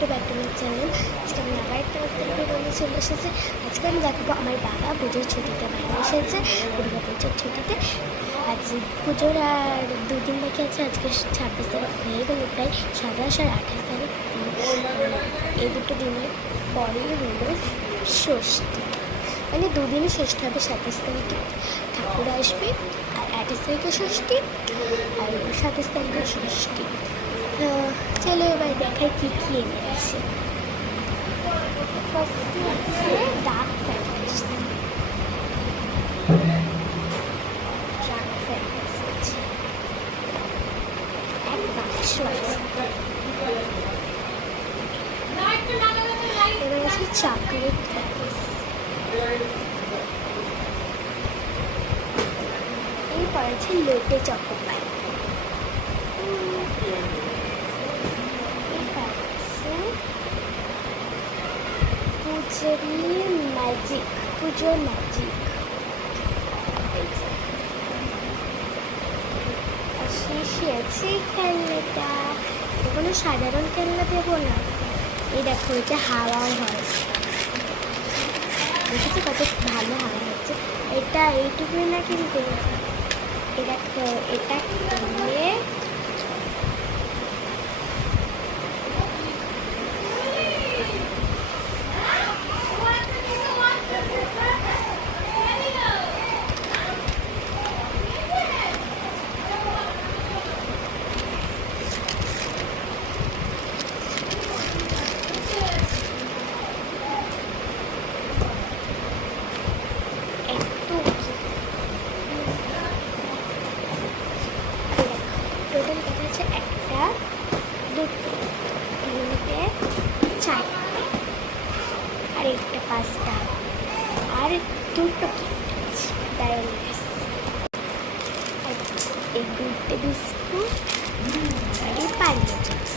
To back to my channel. আজকে আমি আবার একটা ভিডিও চলে এসেছে। আজকে আমি দেখাবো আমার বাবা পুজোর ছুটিতে বাইরে এসেছে, দুর্গা পুজোর ছুটিতে। আজ পুজোর আর দুদিন বাকি আছে। আজকে 26 তারিখ হয়ে গেল, প্রায় 27 আর 28 তারিখ। এই দুটো দিনের পরেই হলো ষষ্ঠী, মানে দুদিনই ষষ্ঠী হবে। 27 তারিখে ঠাকুর আসবে, আর 28 তারিখে ষষ্ঠী, আর 27 তারিখে ষষ্ঠী। চলো এবার দেখাই কী কী এনেছে। ফার্স্টে আছে ডার্ক ফ্যান্টাসি। আছে এক বাক্স আছে। এবার আছে চকলেট প্যারিস। এরপর আছে লোটে চকোপাই। পুজোর ম্যাজিক আর শেষে আছে খেলনাটা। কোনো সাধারণ খেলনা দেবো না, এই দেখো এটা হাওয়াও হয়, দেখেছি কত ভালো হাওয়া হচ্ছে। এটা এইটুকুই না, কিন্তু এই দেখো এটা কিনে টোটাল দেখা যাচ্ছে একটা, দুটো, তিনটে, চারটে, আর একটা পাঁচটা, আর দুটো গিফট আছে। এই দুটো বিস্কুট আর এই পানীয় চিপস,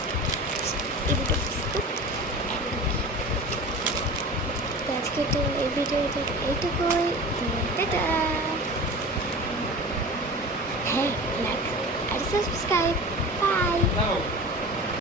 এই দুটো বিস্কুট। তো আজকে তো এই ভিডিওটা এইটুকুই। টাটা। হ্যাঁ, লাইক আর সাবস্ক্রাইব। বাই।